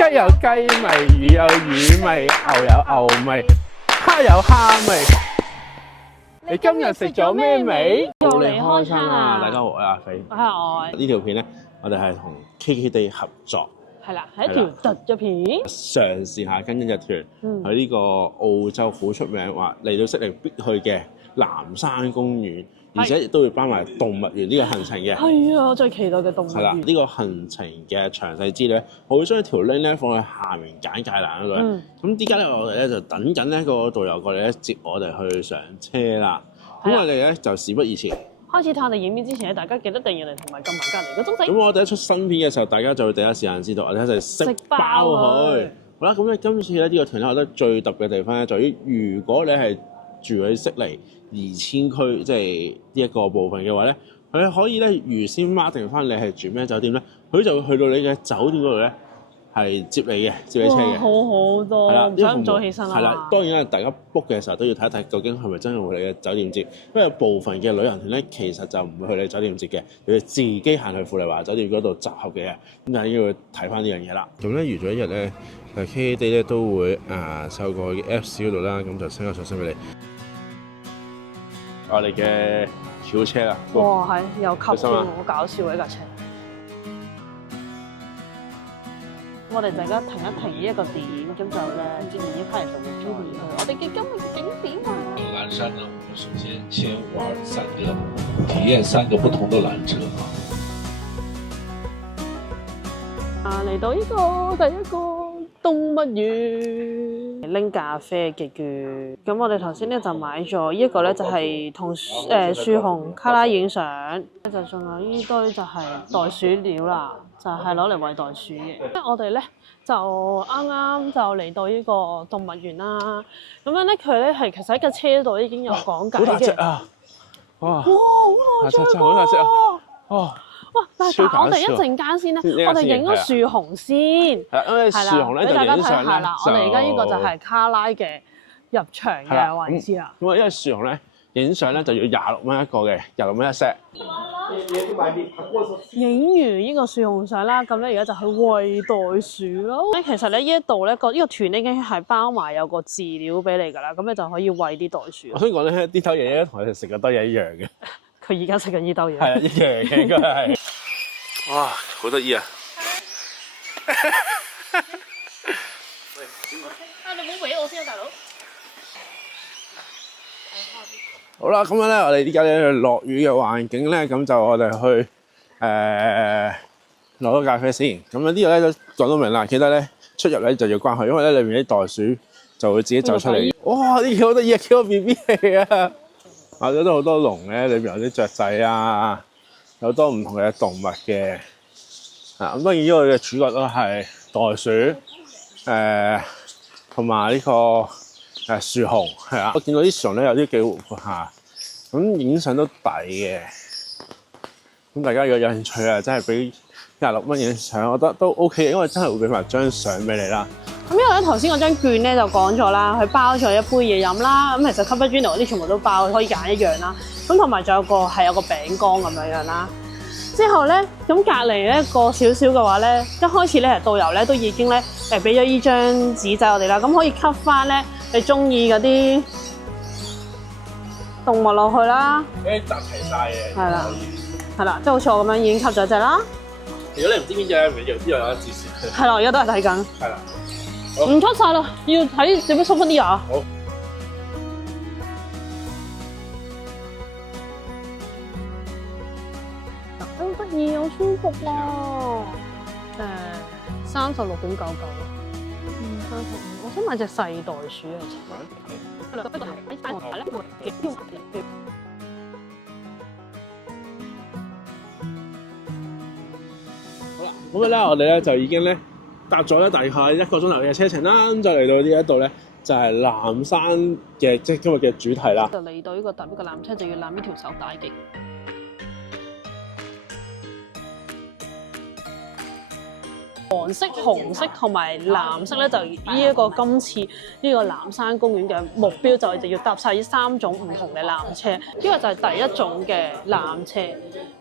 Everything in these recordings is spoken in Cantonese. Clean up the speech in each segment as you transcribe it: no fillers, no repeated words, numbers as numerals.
雞有雞味，魚有魚味，牛有牛味，蝦有蝦味。你今日食咗咩味？又嚟開餐啊！大家好，我係阿飛。我係愛。呢條片咧，我哋係同 KKday 合作，係啦，係一條特咗片。嘗試下跟一日團去呢個澳洲好出名，話嚟到悉尼必去嘅藍山公園，而且亦都會包埋動物園呢個行程嘅。係啊，我最期待嘅動物園。係啦，呢個行程嘅詳細資料，我會將條 link 咧放喺下面簡介欄嗰度。咁依家咧，我哋咧就等緊呢個導遊過嚟咧接我哋去上車啦。咁我哋咧就事不宜遲。開始睇我哋影片之前咧，大家記得訂閱嚟同埋撳埋隔離個鐘仔。咁我哋一出新片嘅時候，大家就會第一時間知道，我哋一齊食爆佢。好啦，咁咧今次咧呢個團咧，我覺得最特別嘅地方咧，在於如果你係住喺悉尼2000區，即係呢一個部分嘅話咧，佢可以咧預先 mark 定翻你係住咩酒店咧，佢就會去到你嘅酒店嗰度咧係接你嘅，接你車嘅。好好多，唔使咁早起身啦。係啦，當然啦，大家 book 嘅時候都要睇一睇究竟係咪真係會去你嘅酒店接，因為部分嘅旅行團咧其實就唔會去你酒店接嘅，你要自己行去富麗華酒店嗰度集合嘅，咁就要睇翻呢樣嘢啦。咁咧預咗一日咧，KKday 咧都會透過佢嘅 Apps 嗰度啦，咁就 send 個信息俾你。我哋嘅轎車啦，哇，係有級添，好搞笑嘅呢架車。我哋大家停一停呢一個點，咁就咧，接住呢批人就會轉去我哋嘅今日嘅景點啊。藍山呢，我們首先先玩體驗三個不同的纜車。嚟到呢個第一個動物園，拎咖啡嘅券。咁我哋頭先咧就買咗呢一個咧，就係同樹熊卡拉影相，就仲有呢堆就係袋鼠料啦。就係攞嚟餵袋鼠嘅。我哋咧就啱啱就嚟到呢個動物園啦。咁樣咧，佢咧係其實喺架車度已經有講解嘅。好大隻啊！哇！好大隻啊！好大隻啊！哇！哇！但係我哋一陣間先咧，我哋影咗樹熊先。係因為樹熊咧就大家睇影相下啦。我哋而家呢個就係卡拉嘅入場嘅位置啦。咁因為樹熊咧影相咧就要26蚊一個嘅，26蚊一 set。影完呢個樹熊相啦，咁咧而家就去餵袋鼠咯。其實咧呢一度咧呢個團已經係包埋有個飼料俾你㗎啦，咁你就可以餵啲袋鼠。我想講咧，呢兜嘢同我哋食嘅兜嘢一樣嘅。佢而家食緊呢兜嘢。係啊，一樣嘅應該係。哇，好得意啊！你唔好搲我先啊，大佬。好啦，咁樣咧，我哋依家咧落雨嘅環境咧，咁就我哋去攞咗咖啡先。咁樣呢度咧都講到明啦，記得咧出入咧就要關佢，因為咧裏面啲袋鼠就會自己走出嚟。哇！呢幾好得意啊，幾個 BB 嚟啊！買咗都好多籠咧，裏邊有啲雀仔啊，有好多唔同嘅動物嘅。咁當然呢個嘅主角都係袋鼠，同埋呢個。樹熊係啊，我見到啲樹熊咧有啲幾活潑下，咁影相都抵嘅。咁大家如果有興趣啊，真係俾26蚊影相，我覺得都 OK 嘅，因為真係會俾埋張相俾你啦。咁因為咧頭先嗰張券咧就講咗啦，佢包咗一杯嘢飲啦，咁其實 Cappuccino 嗰啲全部都包，可以揀一樣啦。咁同埋仲有個餅乾咁樣啦。之後咧，咁隔離咧過少少嘅話咧，一開始咧導遊咧都已經咧俾咗依張紙仔我哋啦，咁可以吸翻咧。你中意嗰啲動物落去啦，集齊晒嘅。係啦，係啦，即係好似我咁樣已經吸咗隻啦。如果你唔知邊隻，咪由之後有一次先。係啦，我而家都係睇緊。係啦。唔吸晒啦，要睇點樣縮翻啲牙。好。好得意，好舒服喎。36.99。35。我想買隻細袋鼠啊！好啦，咁咧我哋咧就已經咧搭咗咧大概1個鐘頭嘅車程啦，咁就嚟到呢一度咧就係藍山嘅即係今日嘅主題啦。就嚟到呢個搭呢個纜車就要攬呢條手帶嘅。黃色、紅色同埋藍色咧，就呢一個今次呢個藍山公園嘅目標就係要搭晒呢3種唔同嘅纜車。呢個就係第一種嘅纜車，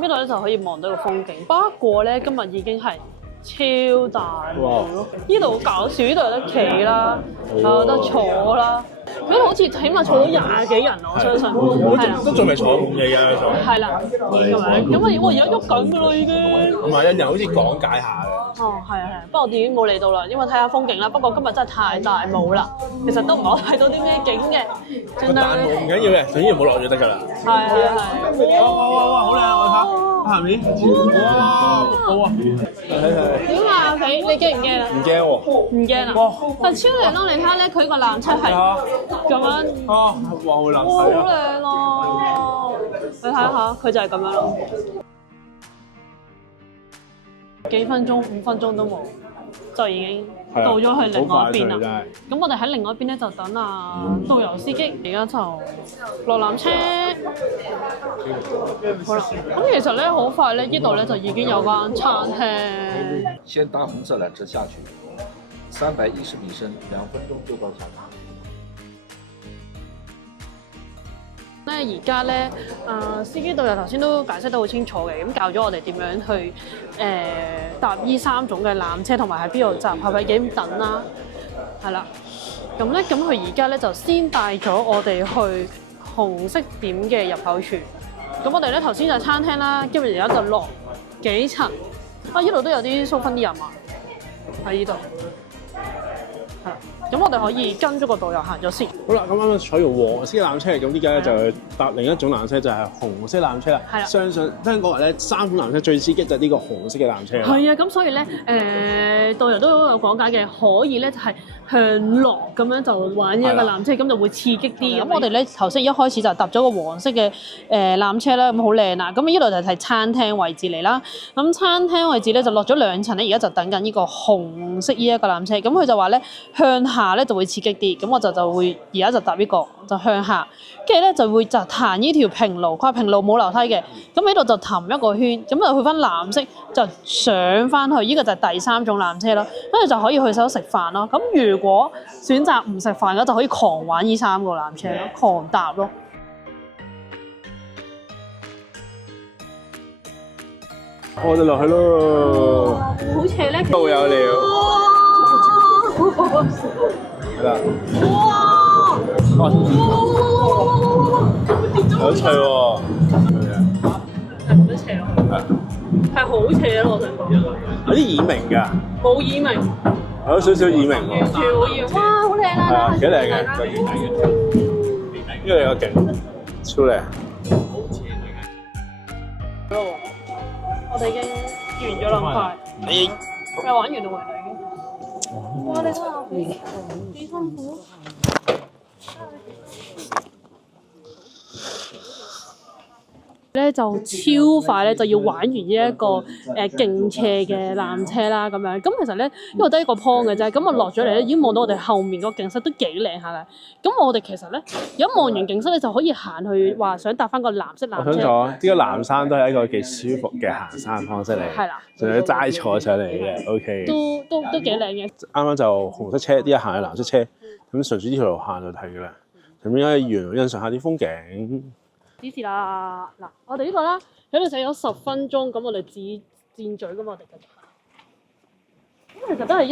呢度咧就可以望到個風景。不過咧，今日已經係超大咯！呢度好搞笑，呢度有得企啦，有得坐啦。嗰度好似起碼坐到20幾人，我相信。係啦，都仲未坐滿嘅而家。係啦，咁樣咁我而家喐緊㗎啦已經。唔係，有人好似講解下嘅。哦，係啊係啊，不過我哋已經冇嚟到啦，因為睇下風景啦。不過今日真係太大霧啦，其實都唔係好睇到啲咩景嘅。盡量唔緊要嘅，總之唔好落咗得㗎啦。係係係。哇！好靚啊！我睇下面。哇！好啊！點啊？你驚唔驚啊？唔驚喎。唔驚啊！係超靚咯！你睇下咧，佢個纜車係咁樣。哇！好冷哇！好靚啊！你睇下，佢就係咁樣咯。幾分鐘、5分鐘都冇，就已經到咗去另外一邊啦。咁我哋喺另外一邊咧就等導遊司機，而家就落纜車。好啦，咁其實咧好快咧，呢度咧就已經有間餐廳。先搭紅色纜車下去，310米深，2分鐘就到餐廳。咧而家咧，司機導遊頭先都解釋得好清楚嘅，咁教咗我哋點樣去搭呢3種嘅纜車，同埋喺邊度集合，喺幾點等啦，係啦。咁佢而家咧就先帶咗我哋去紅色點嘅入口處。咁我哋咧頭先就係餐廳啦，跟住而家就落幾層。呢度都有啲蘇芬啲人啊，喺呢度。係啦。咁我哋可以跟咗個導遊行咗先。好啦，咁啱啱坐完黃色纜車，咁依家咧就去搭另一種纜車，就係紅色纜車啦。係啦。相信聽講話咧，3款纜車最刺激就係呢個紅色嘅纜車啦。係啊，咁所以咧，導遊都有講解嘅，可以咧就係向落咁樣就玩呢一個纜車，咁就會刺激啲。咁我哋咧頭先一開始就搭咗個黃色嘅纜車啦，咁好靚啦。咁呢度就係餐廳位置嚟啦。咁餐廳位置咧就落咗2層咧，而家就等緊呢個紅色呢一個纜車。咁佢就話咧向下咧就會刺激啲，咁我就會而家就搭呢個就向下，跟住咧就會就行呢條平路，佢話平路冇樓梯嘅，咁喺度就氹一個圈，咁就去翻藍色就上翻去，呢個就係第3種纜車咯，跟住就可以去手食飯咯。咁如果選擇唔食飯嘅就可以狂玩呢3個纜車咯，狂搭咯。我哋落去咯，好斜咧，都有料。係啦。哇！有趣喎。係咁樣斜咯。係好斜咯，我想講。有啲耳鳴㗎。冇耳鳴。有少少耳鳴喎。完全好耳鳴。哇！好靚啊！係啊，幾靚嘅，個景睇嘅。呢個有個景，超靚。我哋已經完咗啦，咁快。你玩完啦喎，已經。哇！你睇下幾辛苦。咧就超快咧，就要玩完呢一個勁斜嘅纜車啦，咁樣。咁其實咧，因為得一個 point 嘅啫，咁我落咗嚟咧，已經望到我哋後面個景色都幾靚下嘅。咁我哋其實咧，一望完景色咧，就可以行去話想搭翻個藍色纜車。我想講，呢個藍山都係一個幾舒服嘅行山方式嚟。係啦。仲要齋坐上嚟嘅 ，OK。都幾靚嘅。啱啱就紅色車，啲人行去藍色車，咁順住呢條路行就睇嘅啦。咁應該欣賞下啲風景。指示啦，嗱，我哋呢個啦，喺度寫咗10分鐘，咁我哋箭嘴咁我哋繼續行。咁其實都係一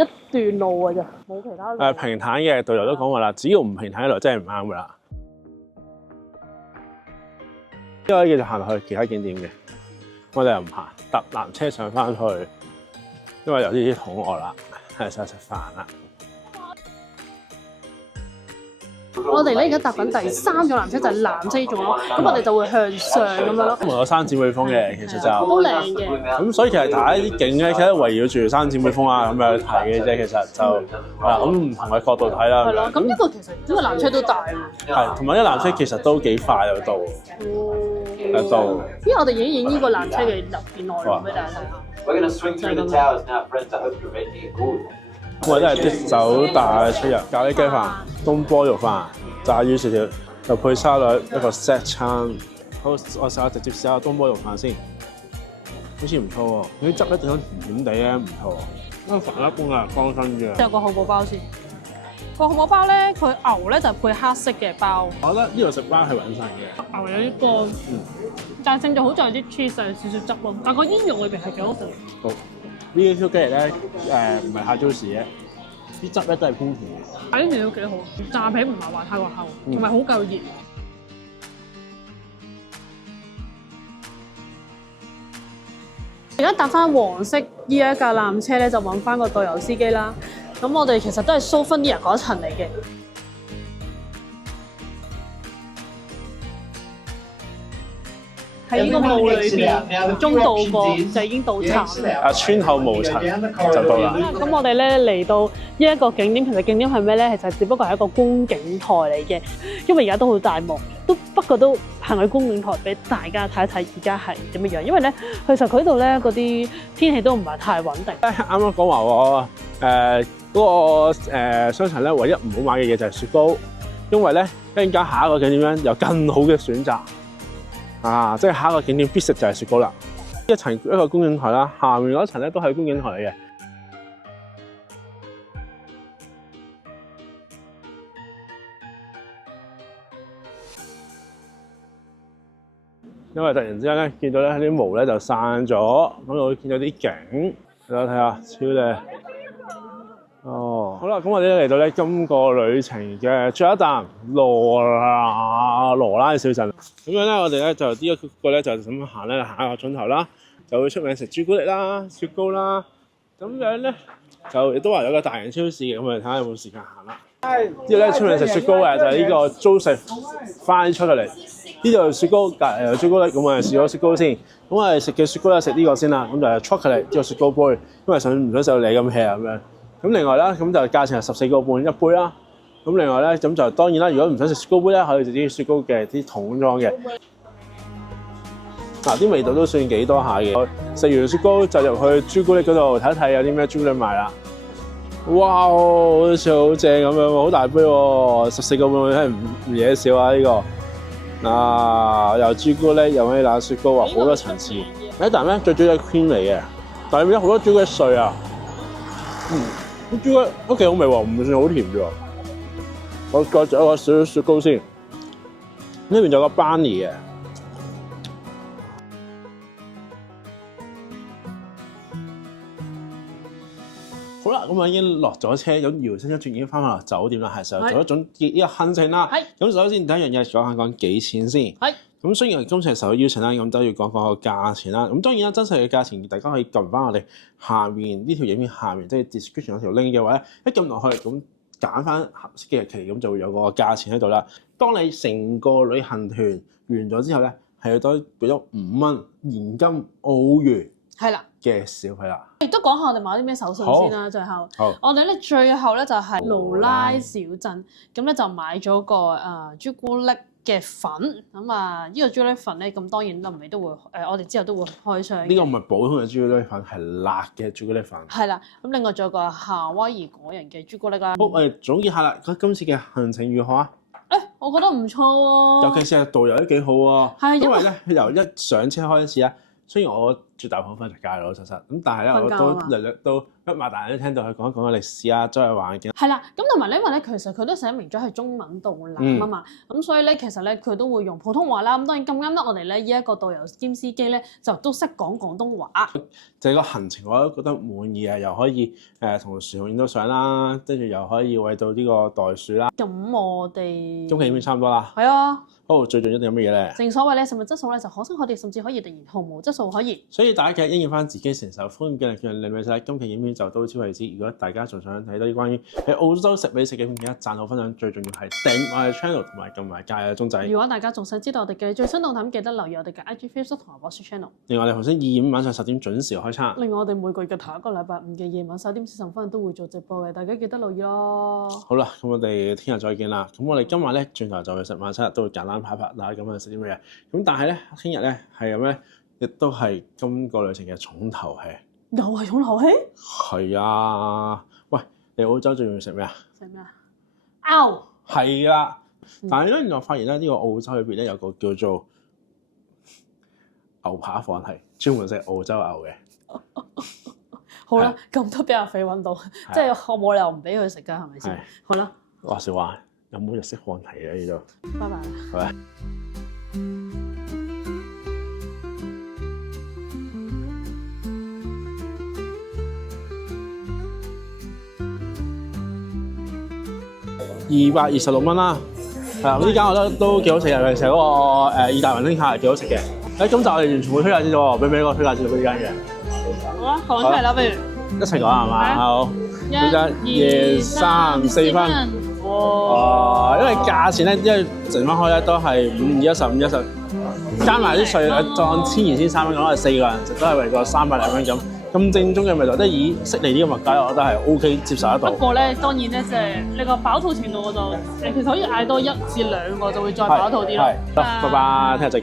段路嘅啫，冇其他路。平坦嘅導遊都講話啦，只要唔平坦嘅路真係唔啱噶啦。呢個繼續行落去其他景點嘅，我哋又唔行，搭纜車上翻去，因為有啲肚餓啦，係想食飯啦。我哋咧而家搭緊第3種纜車，就係藍色呢種咯。咁我哋就會向上咁樣咯。咁有山展尾峰嘅，其實就都靚嘅。咁所以其實睇啲景咧，其實圍繞住山展尾峰啊咁樣睇嘅啫。其實就係啦，咁唔同嘅角度睇啦。係咯。咁呢個其實呢個纜車都大喎。係，同埋呢個纜車其實都幾快就到。就到。因為我哋已經影呢個纜車嘅入邊內容俾大家睇下。我哋都係啲手打出入，咖喱雞飯、東坡肉飯、炸魚薯條，就配沙律一個 set 餐。好，我試下直接試下東坡肉飯先，好似唔錯喎。啲汁咧整得甜甜地咧，唔錯。因為飯一般係乾身嘅。有個漢堡包先。個漢堡包咧，佢牛咧就配黑色嘅包。我覺得呢度食包係穩陣嘅。牛有啲乾，但係正就好在啲 cheese 有少少汁咯。但係個煙肉裏邊係幾好食。好。BBQ 雞翼咧唔係太 juicy 嘅，啲汁咧都係偏甜嘅。呢條都幾好，炸皮唔係話太過厚，同埋好夠熱。而家搭翻黃色呢一架纜車咧，就揾翻個導遊司機啦。咁我哋其實都係 Souvenir 嗰層嚟嘅。喺呢個霧裏邊，中度過就已經到站。村後無塵就到啦。咁我哋咧嚟到呢一個景點，其實景點係咩咧？其實只不過係一個觀景台嚟嘅，因為而家都好大霧，不過都行去觀景台俾大家睇一睇而家係點樣樣。因為咧，其實佢度咧嗰啲天氣都唔係太穩定。啱啱講話我嗰個商場咧，唯一唔好買嘅嘢就係雪糕，因為咧一陣間下一個景點咧有更好嘅選擇。即係下一個景點必食就係雪糕啦！一層一個觀景台啦，下面嗰層咧都係觀景台嚟嘅。因為突然之間咧見到咧啲霧咧就散咗，咁我會見到啲景，大家睇下超靚。好啦，咁我哋嚟到咧今個旅程嘅最後一站羅拉小鎮。咁樣咧，我哋咧就呢一個咧就咁行咧下一個鐘頭啦，就會出名食朱古力啦、雪糕啦。咁樣咧就亦都話有個大型超市嘅，咁我哋睇下有冇時間行啦。呢度咧出名食雪糕嘅就係呢個 Joseph Fine Chocolate。呢度雪糕隔離有朱古力，咁我哋試咗雪糕先。咁我哋食嘅雪糕咧食呢個先啦，咁就係 chocolate 呢個雪糕杯，因為唔想食到你咁 hea 咁樣。咁另外啦，咁就價錢係14個半一杯啦。咁另外咧，咁就當然啦，如果唔想食雪糕杯咧，可以食啲雪糕嘅啲桶裝嘅。啲味道都算幾多下嘅。食完雪糕就入去朱古力嗰度睇一睇有啲咩朱古力賣啦。哇，好似好正咁樣，好大杯喎，14個半真係唔嘢少啊呢個。又朱古力又威拿雪糕啊，好多層次。但咧最主要係 cream 嚟嘅，但係入面有好多朱古力碎啊。啲朱古力都幾好味喎，唔算好甜啫喎。我再食一個少少雪糕先。呢邊仲有個 Bunny 嘅。好啦，咁我已經落咗車，咁搖身一轉已經翻返落酒店啦，係時候做一種呢個行程啦。咁首先第一樣嘢講幾錢先。咁雖然今次係受到邀請啦，咁都要講個價錢啦。咁當然啦，真實嘅價錢大家可以撳翻我哋下面呢條影片下面，即係 description 嗰條 link 嘅話咧，一撳落去咁揀翻合適嘅日期，咁就會有個價錢喺度啦。當你成個旅行團完咗之後咧，係要多俾咗5蚊現金澳元嘅小費啦。亦都講下我哋買啲咩手信先啦。最後，我哋咧最後咧就係盧拉小鎮，咁咧就買咗個朱古力嘅粉。咁呢個朱古力粉咧，咁當然臨尾都會我哋之後都會開箱。呢個唔係普通嘅朱古力粉，係辣嘅朱古力粉。係啦，咁另外仲有個夏威夷果仁嘅朱古力啦。好，我哋總結下啦，今次嘅行程如何啊？我覺得唔錯喎。尤其是係導遊都幾好喎。因為咧，由一上車開始啊，雖然我絕大部分就戒老實實，咁但係咧我都略略都一擘大眼都聽到佢講個歷史啊，周圍環境。係啦，咁同埋因為咧，其實佢都寫明咗係中文導覽啊嘛，咁所以咧其實咧佢都會用普通話啦。咁當然咁啱得我哋咧呢一個導遊兼司機咧就都識講廣東話。就係個行程我都覺得滿意啊，又可以同樹熊影到相啦，跟住又可以餵到呢個袋鼠啦。咁我哋今期影片差唔多啦。係啊。好，最重要一定有乜嘢咧？正所謂咧，食物質素咧就可生可跌，甚至可以突然毫無質素可言。所以大家記得應驗翻自己承受風險嘅力量，令美食。今期影片就到此為止。如果大家仲想睇多啲關於喺澳洲食美食嘅片，記得讚好分享。最重要係訂我哋 channel 同埋撳埋隔籬嘅鐘仔。如果大家仲想知道我哋嘅最新動態，記得留意我哋嘅 IG、Facebook 同埋 WhatsApp channel。另外，我哋頭先2點晚上10點準時開餐。另外，我哋每個月嘅頭一個禮拜五嘅夜晚10點40分都會做直播嘅，大家記得留意咯。好啦，咁我哋聽日再見啦。咁我哋今晚咧轉頭就去食晚餐，都會簡單拍啦。咁食啲咩嘢？咁但係咧，聽日咧係咁咧，亦都係今個旅程嘅重頭戲。又係重頭戲？係啊！喂，你澳洲仲要食咩啊？食咩啊？牛。係啦，但係咧，原來發現咧，呢個澳洲裏邊咧有個叫做牛扒房，係專門食澳洲牛嘅。好啦，咁都俾阿肥揾到，即係我冇理由唔俾佢食㗎，係咪先？好啦。話時話，有冇日式放題啊？呢度。拜拜。拜拜。226蚊啦。係啦，咁呢間我覺得都幾好食嘅，尤其是嗰個意大利雲吞卡係幾好食嘅。今集我哋完全冇推介資料喎，俾唔俾個推介資料俾呢間嘅？好啊，講出嚟啦，不如一齊講係嘛？好，1、2、3、4分。哇！因為價錢咧，因為剩翻開咧都係52、15、10，加埋啲稅，當1200、1300咁，我哋4個人食都係為個300零蚊咁。咁正宗嘅味道，即係以悉尼呢個物價，我覺得係 OK 接受得到。不過咧，當然咧，即係你個飽肚程度我就其實可以嗌多1至2個就會再飽肚啲咯。係，拜拜，聽日再見。